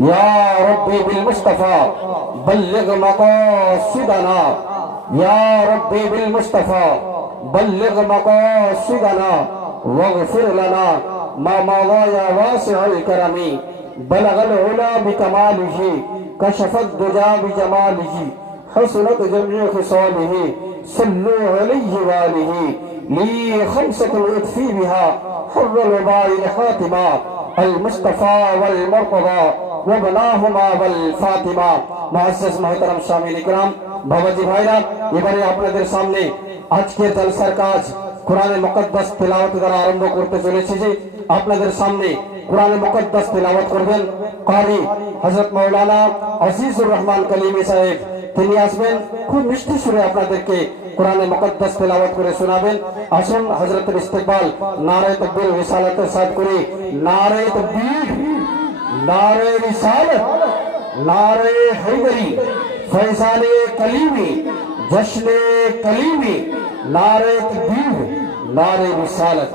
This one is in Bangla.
या रब्बी बिल मुस्तफा बल्लिग मकासिदना या रब्बी बिल मुस्तफा बल्लिग मकासिदना वगफिर लना मा मज़ा या वासिअल करमी बलगल उला बिकमालिही कशफत दुजा बिजमालिही हसनत जमीअ खिसालिही सल्लु अलैहि वालिही ली खमसतुल इत्फी बिहा हुर्रुल बारिल खातिमा अल मुस्तफा वल मुर्तज़ा वबनाहुमा वल फातिमा। मुअज़्ज़ज़ मोहतरम शामिल इकराम बाबाजी भाईरा, এবারে আপনাদের সামনে আজকের জলসার কাজ কোরআনে মুকদ্দাস তেলাওয়াত দ্বারা আরম্ভ করতে চলেছি। যে আপনাদের সামনে কোরআনে মুকদ্দাস তেলাওয়াত করবেন কারি হযরত মাওলানা আজিজুর রহমান কলিমি সাহেব। তিনি আসবেন, খুব মিষ্টি সুরে আপনাদেরকে কোরআনে মুকদ্দাস তেলাওয়াত করে শোনাবেন। আসুন হযরতের ইস্তেকবাল নারে তাকবীর রিসালাতের সাথ করে নারে তাকবীর, नारे रिसालत, नारे हैदरी, फैसाने कलीमी, जश्ने कलीमी, नारे तकबीर, नारे रिसालत।